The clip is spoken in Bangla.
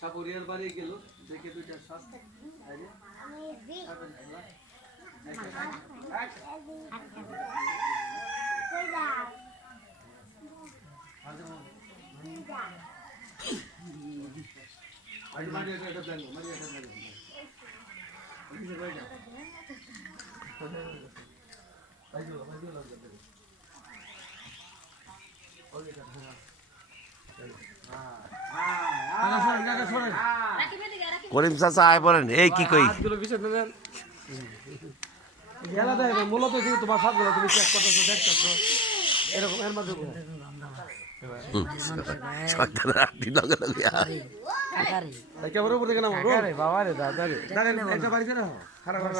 সাপুরিয়ার বাড়ি গেল দেখে দুইটা শ্বাস করিম চাচা আয় বলেন এই কি কই গেলা দেয় মূলত তোমার সবগুলো তুমি চেক করতেছো দেখতেছো এরকম এর মাঝে কেমন উপর থেকে নামো বাবা রে দাদা রে একটা বাড়িতে রাখো খারাপ